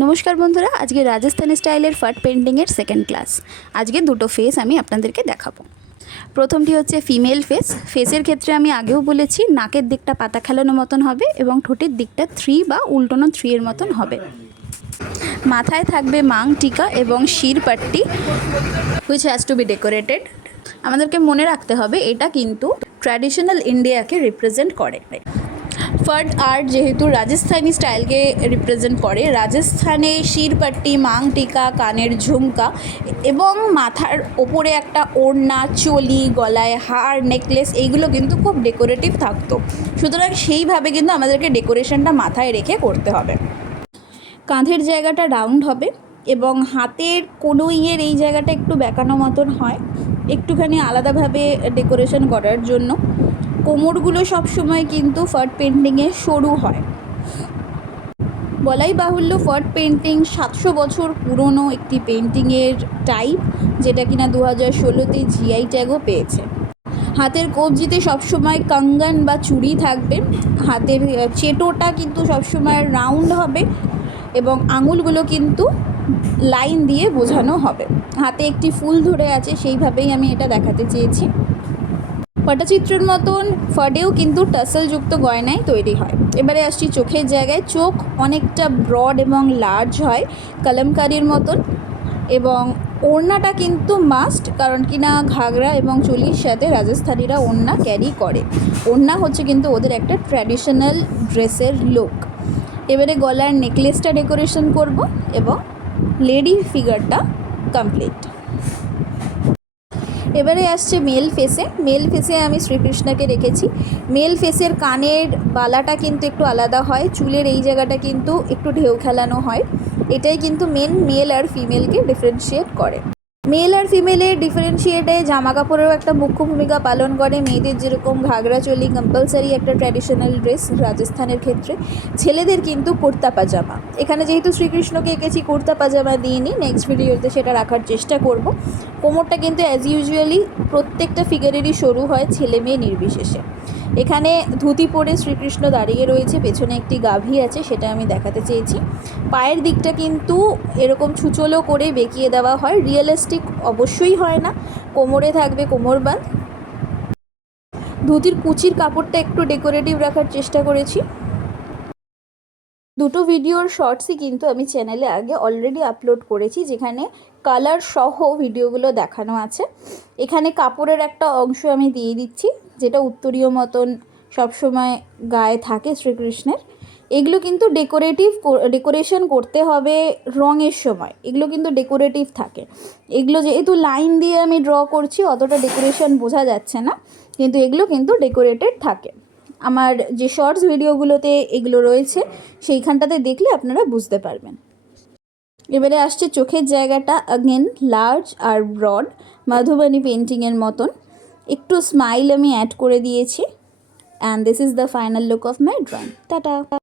নমস্কার বন্ধুরা, আজকে রাজস্থানি স্টাইলের ফাট পেন্টিংয়ের সেকেন্ড ক্লাস। আজকে দুটো ফেস আমি আপনাদেরকে দেখাবো। প্রথমটি হচ্ছে ফিমেল ফেস। ফেসের ক্ষেত্রে আমি আগেও বলেছি নাকের দিকটা পাতা খেলানোর মতন হবে এবং ঠোঁটের দিকটা 3 বা উল্টোনো 3 এর মতন হবে। মাথায় থাকবে মাং টিকা এবং শিরপাট্টি which has to be decorated. আমাদেরকে মনে রাখতে হবে এটা কিন্তু ট্র্যাডিশনাল ইন্ডিয়াকে রিপ্রেজেন্ট করে। ফাট আর্ট যেহেতু রাজস্থানি স্টাইলকে রিপ্রেজেন্ট করে, রাজস্থানে শিরপাট্টি, মাং টিকা, কানের ঝুমকা এবং মাথার ওপরে একটা ওড়না, চলি, গলায় হার, নেকলেস, এইগুলো কিন্তু খুব ডেকোরেটিভ থাকতো। সুতরাং সেইভাবে কিন্তু আমাদেরকে ডেকোরেশনটা মাথায় রেখে করতে হবে। কাঁধের জায়গাটা রাউন্ড হবে এবং হাতের কনুইয়ের এই জায়গাটা একটু বেঁকানো মতন হয়, একটুখানি আলাদাভাবে ডেকোরেশন করার জন্য। কোমরগুলো সবসময় কিন্তু ফাট পেন্টিংয়ে সরু হয়। বলাই বাহুল্য, ফাট পেন্টিং 700 বছর পুরনো একটি পেন্টিংয়ের টাইপ, যেটা কিনা 2016তে জিআই ট্যাগও পেয়েছে। হাতের কবজিতে সবসময় কঙ্গন বা চুড়ি থাকবে। হাতের চেটোটা কিন্তু সবসময় রাউন্ড হবে এবং আঙুলগুলো কিন্তু লাইন দিয়ে বোঝানো হবে। হাতে একটি ফুল ধরে আছে, সেইভাবেই আমি এটা দেখাতে চেয়েছি। পটচিত্রের মতন ফাডেও কিন্তু টাসেলযুক্ত গয়নাই তৈরি হয়। এবারে আসছি চোখের জায়গায়। চোখ অনেকটা ব্রড এবং লার্জ হয়, কলমকারির মতন। এবং ওড়নাটা কিন্তু মাস্ট, কারণ কিনা ঘাগরা এবং চুলির সাথে রাজস্থানীরা ওড়না ক্যারি করে। ওড়না হচ্ছে কিন্তু ওদের একটা ট্র্যাডিশনাল ড্রেসের লুক। এবারে গলার নেকলেসটা ডেকোরেশন করব এবং লেডি ফিগারটা কমপ্লিট। এবারে আসছে মেল ফেসে। মেল ফেসে আমি শ্রীকৃষ্ণকে রেখেছি। মেল ফেসের কানের বালাটা কিন্তু একটু আলাদা হয়, চুলের এই জায়গাটা কিন্তু একটু ঢেউ খেলানো হয়। এটাই কিন্তু মেল আর ফিমেলকে ডিফারেন্সিয়েট করে। মেল আর ফিমেলের ডিফারেন্সিয়েটে জামা কাপড়েও একটা মুখ্য ভূমিকা পালন করে। মেয়েদের যেরকম ঘাগরা চলি কম্পালসারি একটা ট্র্যাডিশনাল ড্রেস রাজস্থানের ক্ষেত্রে, ছেলেদের কিন্তু কুর্তা পাজামা। এখানে যেহেতু শ্রীকৃষ্ণকে এঁকেছি, কুর্তা পাজামা দিইনি, নেক্সট ভিডিওতে সেটা রাখার চেষ্টা করব। কোমরটা কিন্তু অ্যাজ ইউজুয়ালি প্রত্যেকটা ফিগারেরই সরু হয়, ছেলে মেয়ে নির্বিশেষে। এখানে ধুতি পরে শ্রীকৃষ্ণ দাঁড়িয়ে রয়েছে, পেছনে একটি গাভী আছে, সেটা আমি দেখাতে চেয়েছি। পায়ের দিকটা কিন্তু এরকম ছুচলো করে বেঁকিয়ে দেওয়া হয়, রিয়েলিস্টিক অবশ্যই হয় না। কোমরে থাকবে কোমরবাঁধ। ধুতির কুচির কাপড়টা একটু ডেকোরেটিভ রাখার চেষ্টা করেছি। দুটো ভিডিওর শর্টসই কিন্তু আমি চ্যানেলে আগে অলরেডি আপলোড করেছি, যেখানে কালার সহ ভিডিওগুলো দেখানো আছে। এখানে কাপড়ের একটা অংশ আমি দিয়ে দিচ্ছি, যেটা উত্তরীয় মতন সবসময় গায়ে থাকে শ্রীকৃষ্ণের। এগুলো কিন্তু ডেকোরেশন করতে হবে রঙের সময়, এগুলো কিন্তু ডেকোরেটিভ থাকে। এগুলো যেহেতু লাইন দিয়ে আমি ড্র করছি, অতটা ডেকোরেশন বোঝা যাচ্ছে না, কিন্তু এগুলো কিন্তু ডেকোরেটেড থাকে। আমার যে শর্টস ভিডিওগুলোতে এগুলো রয়েছে, সেইখানটাতে দেখলে আপনারা বুঝতে পারবেন। এবারে আসছে চোখের জায়গাটা, অ্যাগেন লার্জ আর ব্রড, মাধুবানি পেন্টিংয়ের মতন। একটু স্মাইল আমি অ্যাড করে দিয়েছি। And this is the final look of my drawing. Tata.